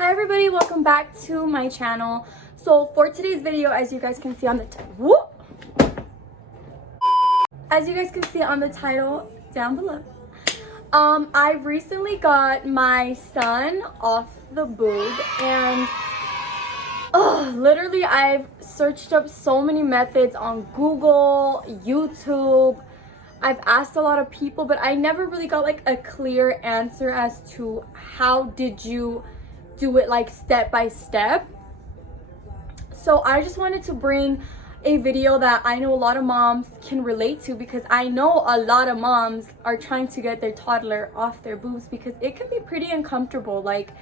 Hi everybody, welcome back to my channel. So for today's video, as you guys can see on the title down below, I recently got my son off the boob, and literally I've searched up so many methods on Google, YouTube. I've asked a lot of people, but I never really got like a clear answer as to how did you do it like step by step. So I just wanted to bring a video that I know a lot of moms can relate to, because I know a lot of moms are trying to get their toddler off their boobs because it can be pretty uncomfortable. Like,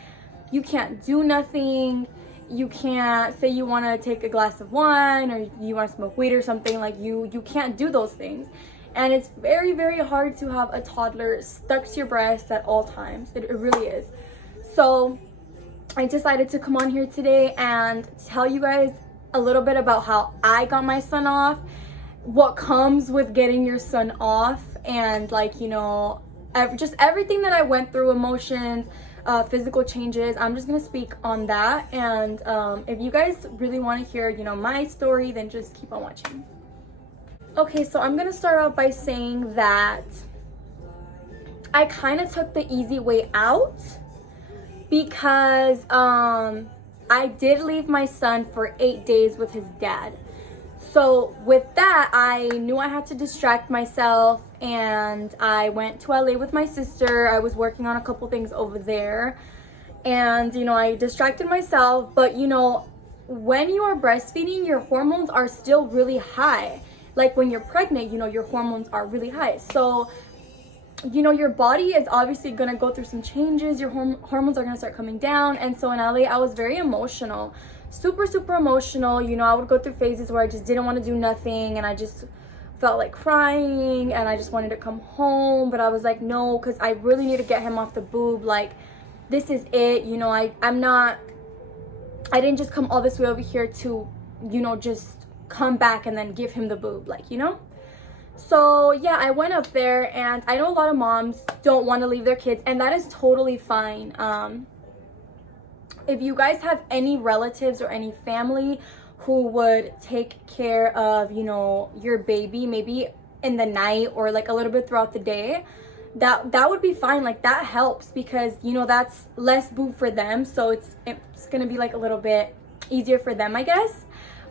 you can't do nothing. You can't say you want to take a glass of wine or you want to smoke weed or something. Like, you can't do those things. And it's very, very hard to have a toddler stuck to your breast at all times. It really is. So I decided to come on here today and tell you guys a little bit about how I got my son off, what comes with getting your son off, and like, you know, just everything that I went through, emotions, physical changes. I'm just gonna speak on that. And if you guys really want to hear, you know, my story, then just keep on watching. Okay, so I'm gonna start out by saying that I kind of took the easy way out, because I did leave my son for 8 days with his dad. So with that, I knew I had to distract myself, and I went to LA with my sister. I was working on a couple things over there, and you know, I distracted myself. But you know, when you are breastfeeding, your hormones are still really high. Like when you're pregnant, you know, your hormones are really high. So you know, your body is obviously gonna go through some changes. Your hormones are gonna start coming down. And so in LA, I was very emotional, super emotional. You know, I would go through phases where I just didn't want to do nothing, and I just felt like crying, and I just wanted to come home. But I was like, no, because I really need to get him off the boob. Like, this is it. You know, I didn't just come all this way over here to, you know, just come back and then give him the boob, like, you know. So yeah, I went up there, and I know a lot of moms don't want to leave their kids, and that is totally fine. If you guys have any relatives or any family who would take care of, you know, your baby, maybe in the night or like a little bit throughout the day, that would be fine. Like, that helps, because you know, that's less boob for them, so it's gonna be like a little bit easier for them, I guess.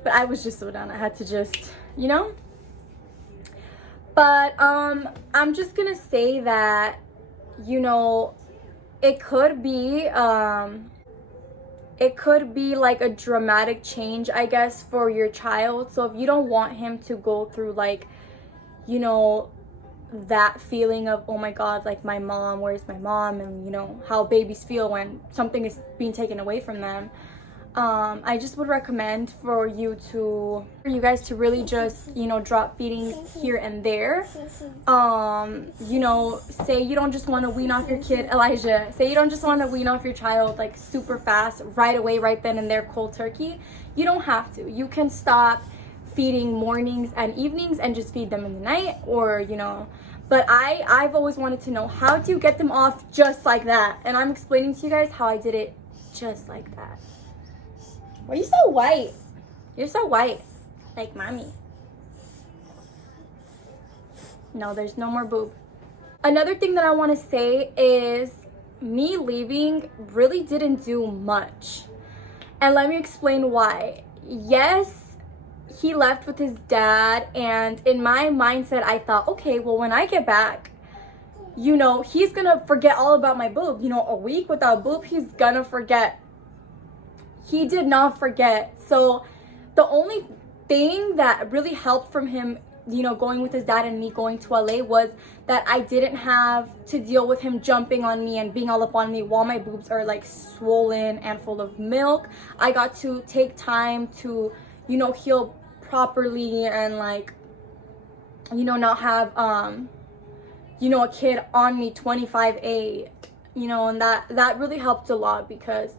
But I was just so done. I had to just, you know. But I'm just gonna say that, you know, it could be like a dramatic change, I guess, for your child. So if you don't want him to go through, like, you know, that feeling of, oh my God, like, my mom, where's my mom, and you know how babies feel when something is being taken away from them, I just would recommend for you guys to really just, you know, drop feedings here and there. You know, say you don't just want to wean off your kid, Elijah, say you don't just want to wean off your child like super fast, right away, right then and there, cold turkey. You don't have to. You can stop feeding mornings and evenings and just feed them in the night, or, you know. But I've always wanted to know, how do you get them off just like that? And I'm explaining to you guys how I did it just like that. Why are you so white? You're so white. Like mommy. No, there's no more boob. Another thing that I want to say is, me leaving really didn't do much. And let me explain why. Yes, he left with his dad, and in my mindset, I thought, okay, well, when I get back, you know, he's gonna forget all about my boob. You know, a week without boob, he's gonna forget. He did not forget. So the only thing that really helped from him, you know, going with his dad and me going to LA, was that I didn't have to deal with him jumping on me and being all up on me while my boobs are like swollen and full of milk. I got to take time to, you know, heal properly, and like, you know, not have you know, a kid on me 25/8, you know. And that really helped a lot, because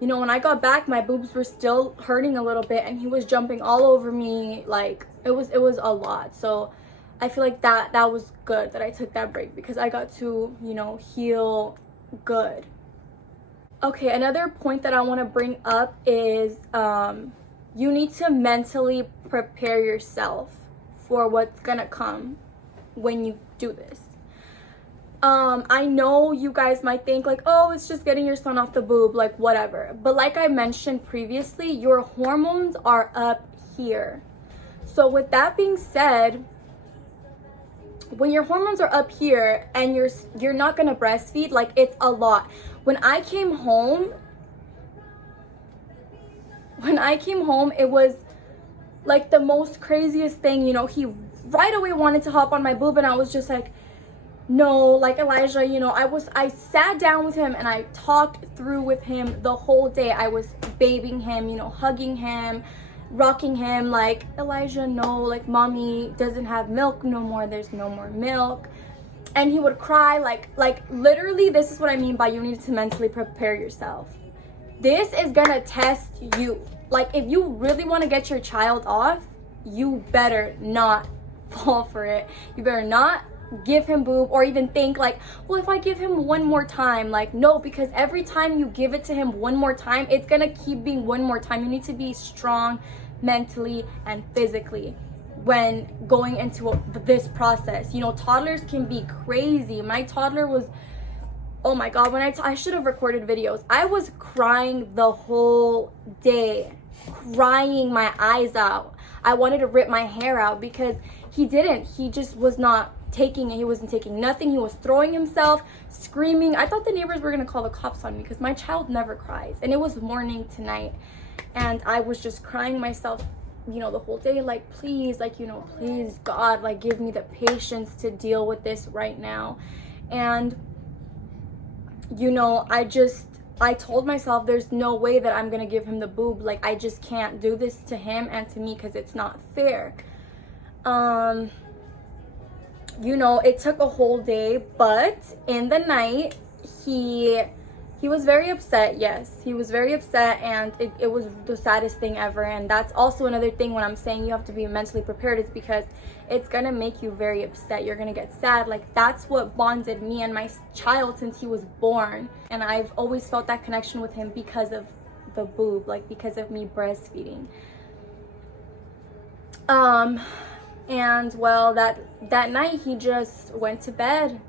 you know, when I got back, my boobs were still hurting a little bit, and he was jumping all over me. Like, it was a lot. So I feel like that was good that I took that break, because I got to, you know, heal good. Okay, another point that I want to bring up is you need to mentally prepare yourself for what's gonna come when you do this. I know you guys might think like, oh, it's just getting your son off the boob, like whatever. But like I mentioned previously, your hormones are up here. So with that being said, when your hormones are up here and you're not gonna breastfeed, like it's a lot. When I came home, it was like the most craziest thing, you know. He right away wanted to hop on my boob and I was just like, no, like Elijah, you know, I sat down with him and I talked through with him the whole day. I was babying him, you know, hugging him, rocking him, like, Elijah, no, like mommy doesn't have milk no more, there's no more milk. And he would cry, like literally, this is what I mean by you need to mentally prepare yourself. This is gonna test you. Like, if you really want to get your child off, you better not fall for it. You better not give him boob or even think like, well, if I give him one more time, like, no, because every time you give it to him one more time, it's gonna keep being one more time. You need to be strong mentally and physically when going into this process. You know, toddlers can be crazy. My toddler was, oh my god, when I should have recorded videos. I was crying the whole day, crying my eyes out. I wanted to rip my hair out because he just was not taking it. He wasn't taking nothing. He was throwing himself, screaming. I thought the neighbors were gonna call the cops on me because my child never cries, and it was morning to night, and I was just crying myself, you know, the whole day, like, please, like, you know, please God, like, give me the patience to deal with this right now. And you know, I told myself there's no way that I'm gonna give him the boob. Like, I just can't do this to him and to me because it's not fair. You know, it took a whole day, but in the night, he was very upset. Yes, he was very upset, and it was the saddest thing ever. And that's also another thing when I'm saying you have to be mentally prepared, is because it's gonna make you very upset. You're gonna get sad. Like, that's what bonded me and my child since he was born. And I've always felt that connection with him because of the boob, like because of me breastfeeding. And well, that night he just went to bed.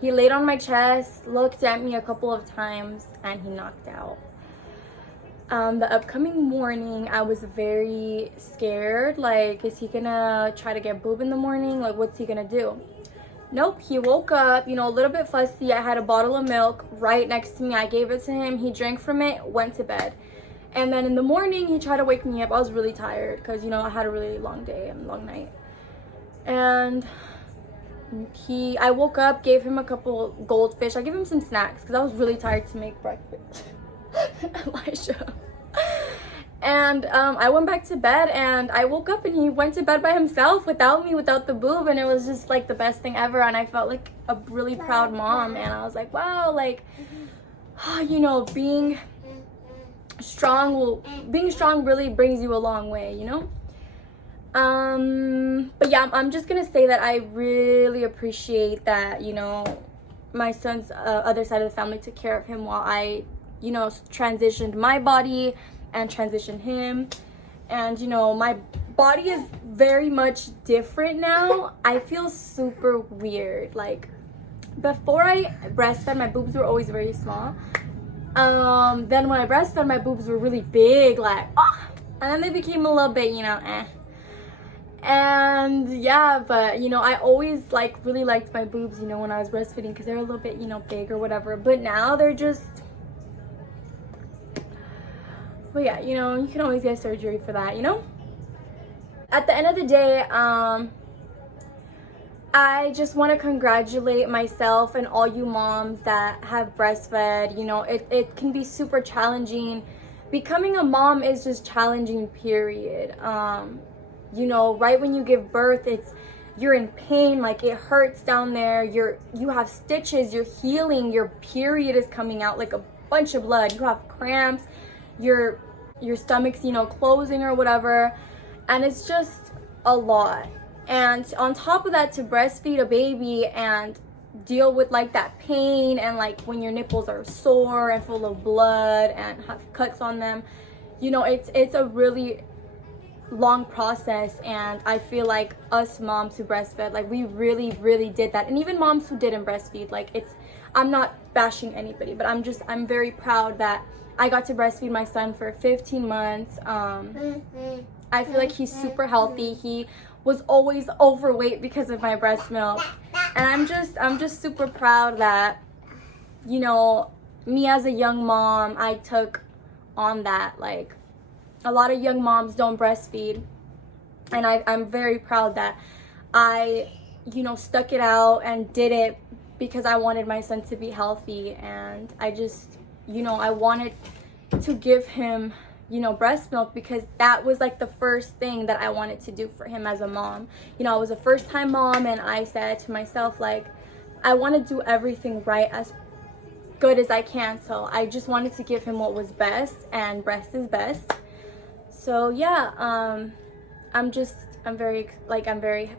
He laid on my chest, looked at me a couple of times, and he knocked out. The upcoming morning, I was very scared. Like, is he gonna try to get boob in the morning? Like, what's he gonna do? Nope, he woke up, you know, a little bit fussy. I had a bottle of milk right next to me. I gave it to him. He drank from it, went to bed. And then in the morning, he tried to wake me up. I was really tired because, you know, I had a really long day and long night. And I woke up, gave him a couple goldfish. I gave him some snacks because I was really tired to make breakfast. Elijah. And I went back to bed, and I woke up and he went to bed by himself without me, without the boob, and it was just like the best thing ever. And I felt like a really proud mom, and I was like, wow, like, you know, being strong really brings you a long way, you know. But yeah, I'm just gonna say that I really appreciate that, you know, my son's other side of the family took care of him while I, you know, transitioned my body and transitioned him. And, you know, my body is very much different now. I feel super weird. Like, before I breastfed, my boobs were always very small. Then when I breastfed, my boobs were really big, like, ah! And then they became a little bit, you know, eh. And yeah, but you know, I always like really liked my boobs, you know, when I was breastfeeding because they're a little bit, you know, big or whatever. But now they're just, well, yeah, you know, you can always get surgery for that, you know. At the end of the day, I just want to congratulate myself and all you moms that have breastfed. You know, it can be super challenging. Becoming a mom is just challenging, period. You know, right when you give birth, you're in pain, like it hurts down there, you have stitches, you're healing, your period is coming out like a bunch of blood, you have cramps, your stomach's, you know, closing or whatever, and it's just a lot. And on top of that, to breastfeed a baby and deal with like that pain and like when your nipples are sore and full of blood and have cuts on them. You know, it's a really long process, and I feel like us moms who breastfed, like we really did that. And even moms who didn't breastfeed, like I'm not bashing anybody, but I'm very proud that I got to breastfeed my son for 15 months. I feel like he's super healthy. He was always overweight because of my breast milk, and I'm just super proud that, you know, me as a young mom, I took on that. Like, a lot of young moms don't breastfeed, and I'm very proud that I, you know, stuck it out and did it because I wanted my son to be healthy. And I just, you know, I wanted to give him, you know, breast milk because that was like the first thing that I wanted to do for him as a mom. You know, I was a first-time mom, and I said to myself, like, I want to do everything right, as good as I can. So I just wanted to give him what was best, and breast is best. So yeah, I'm very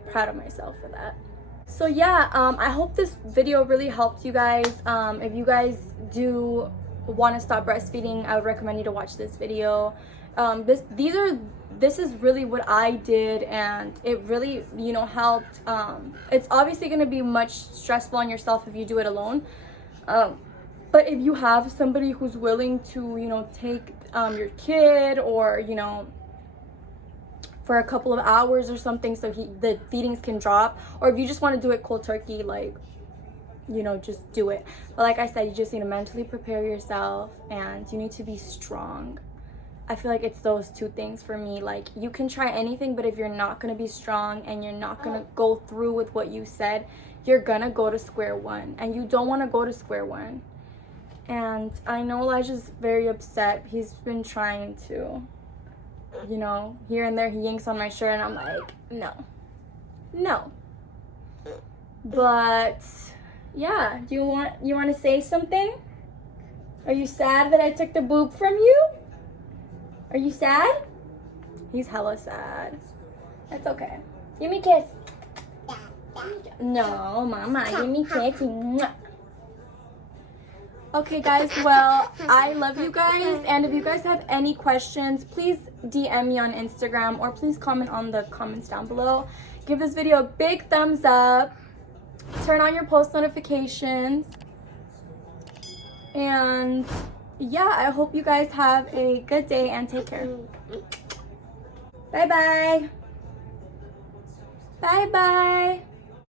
proud of myself for that. So yeah, I hope this video really helped you guys. If you guys do want to stop breastfeeding, I would recommend you to watch this video. This is really what I did, and it really, you know, helped. It's obviously going to be much stressful on yourself if you do it alone. But if you have somebody who's willing to, you know, take your kid, or, you know, for a couple of hours or something, so the feedings can drop, or if you just want to do it cold turkey, like, you know, just do it. But like I said, you just need to mentally prepare yourself, and you need to be strong. I feel like it's those two things for me. Like, you can try anything, but if you're not going to be strong and you're not going to go through with what you said, you're going to go to square one, and you don't want to go to square one. And I know Elijah's very upset. He's been trying to, you know, here and there he yanks on my shirt, and I'm like, no. But yeah, do you want to say something? Are you sad that I took the boob from you? Are you sad? He's hella sad. That's okay. Give me a kiss. No, mama, give me a kiss. Mwah. Okay guys, well, I love you guys, and if you guys have any questions, please DM me on Instagram, or please comment on the comments down below. Give this video a big thumbs up, turn on your post notifications, and yeah, I hope you guys have a good day, and take care. Bye bye.